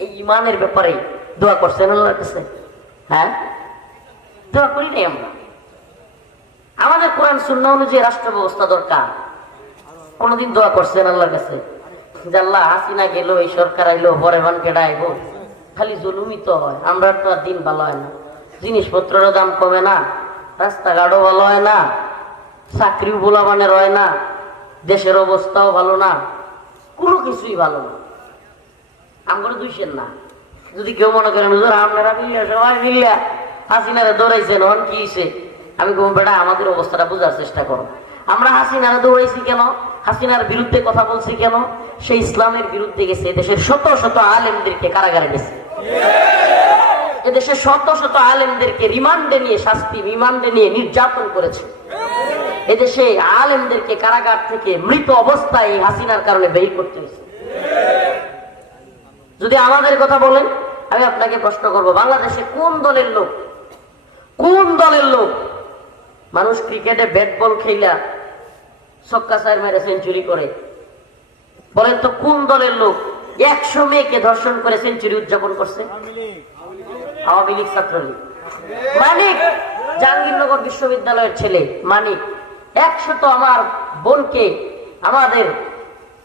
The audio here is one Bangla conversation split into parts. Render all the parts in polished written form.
এই ইমানের ব্যাপারে দোয়া করছেন আল্লাহর কাছে? হ্যাঁ, দোয়া করি নাই আমরা। আমাদের কোরআন সুন্নাহ অনুযায়ী রাষ্ট্র ব্যবস্থা দরকার। কোনদিন দোয়া করছেন আল্লাহর কাছে যে আল্লাহ হাসিনা গেল, এই সরকার আইলো, পরে কেডা আইব? খালি জুলুমই তো হয়। আমরা তো আর দিন ভালো হয় না, জিনিসপত্রেরও দাম কমে না, রাস্তাঘাটও ভালো হয় না, চাকরিও বোলাবানের হয় না, দেশের অবস্থাও ভালো না, কোনো কিছুই ভালো না। আমরা দুইছেন না। যদি কেউ মনে করেন হুজুর আপনারা মিলিয়া সবাই মিলিয়া হাসিনারে দৌড়াইছেন, হন কি হয়েছে? আমি কম বেটা আমাদের অবস্থাটা বোঝার চেষ্টা করো। আমরা হাসিনারে দৌড়াইছি কেন? হাসিনার বিরুদ্ধে কথা বলছি কেন? সে ইসলামের বিরুদ্ধে গেছে, দেশের শত শত আলেমদেরকে কারাগারে গেছে, এদেশের শত শত আলেমদেরকে রিমান্ডে নিয়ে শাস্তি, রিমান্ডে নিয়ে নির্যাতন করেছে। এদেশে আলেমদেরকে কারাগার থেকে মৃত অবস্থায় হাসিনার কারণে বের করতে হয়েছে। যদি আমাদের কথা বলেন, আমি আপনাকে প্রশ্ন করব, বাংলাদেশে কোন দলের লোক, কোন দলের লোক মানুষ ক্রিকেটে ব্যাট বল খেলা ছক্কা চার মেরে সেঞ্চুরি করে? বলেন তো কোন দলের লোক 100 মেয়েকে ধর্ষণ করে সেঞ্চুরি উদযাপন করছে? আওয়ামী লীগ, ছাত্রলীগ। মানিক জাহাঙ্গীরনগর বিশ্ববিদ্যালয়ের ছেলে মানিক 100 আমার বোনকে, আমাদের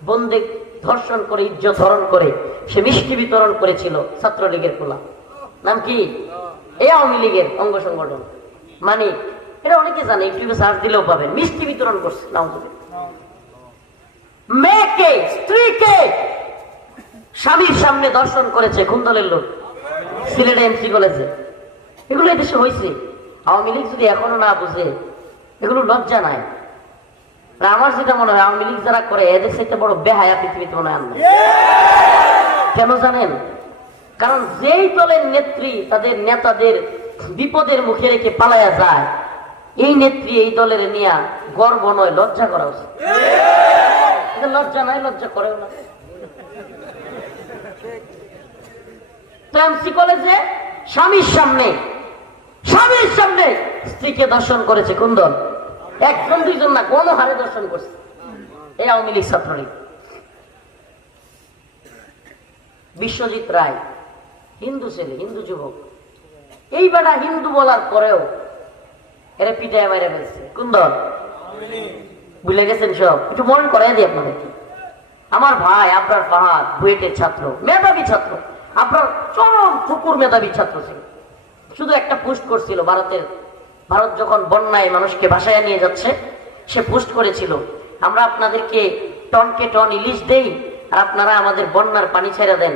বোনদের ধর্ষণ করে, ইজ্জত হরণ করে সে মিষ্টি বিতরণ করেছিল। ছাত্রলীগের পোলা, নাম কি? এই আওয়ামী লীগের অঙ্গ সংগঠন মানিক। এটা অনেকে জানে, ইউটিউবে সার্চ দিলেও পাবেন। মিষ্টি বিতরণ করছে। মেয়েকে, স্ত্রীকে স্বামীর সামনে দর্শন করেছে কোন দলের লোক? সিলেটে এমসি কলেজে। এগুলো এদেশে হয়েছে। আওয়ামী লীগ যদি এখনো না বুঝে, এগুলো লজ্জা নাই। আমার যেটা মনে হয়, আওয়ামী লীগ যারা করে এদের সাথে বড় বেহায়া পৃথিবীতে মনে হয় না। কেন জানেন? কারণ যেই দলের নেত্রী তাদের নেতাদের বিপদের মুখে রেখে পালায়া যায়, এই নেত্রী এই দলের নিয়ে গর্ব নয়, লজ্জা করা উচিত। লজ্জা নাই, লজ্জা করেও না। এমসি কলেজে স্বামীর সামনে স্ত্রীকে দর্শন করেছে কোন দল? একজন দুইজন না, কোন হারে দর্শন করছে এই আওয়ামী লীগ, ছাত্রলীগ। বিশ্বজিৎ রায় হিন্দু ছেলে, হিন্দু যুবক। এই বেটা হিন্দু বলার পরেও এরা পিটায় মাইরা ফেলছে কোন দল? ভুলে গেছেন সব? একটু মনে করাই দিই আপনাদেরকে। আমার ভাই আবরার ফাহাদ বুয়েটের ছাত্র, মেধাবী ছাত্র। আপনার চরম ঠুকুর মেধাবী ছাত্র ছিল। শুধু একটা পোস্ট করছিল, ভারত যখন বন্যায় মানুষকে ভাসায় নিয়ে যাচ্ছে, সে পোস্ট করেছিল, আমরা আপনাদেরকে টনকে টন ইলিশ দেই আর আপনারা আমাদের বন্যার পানি ছেড়ে দেন।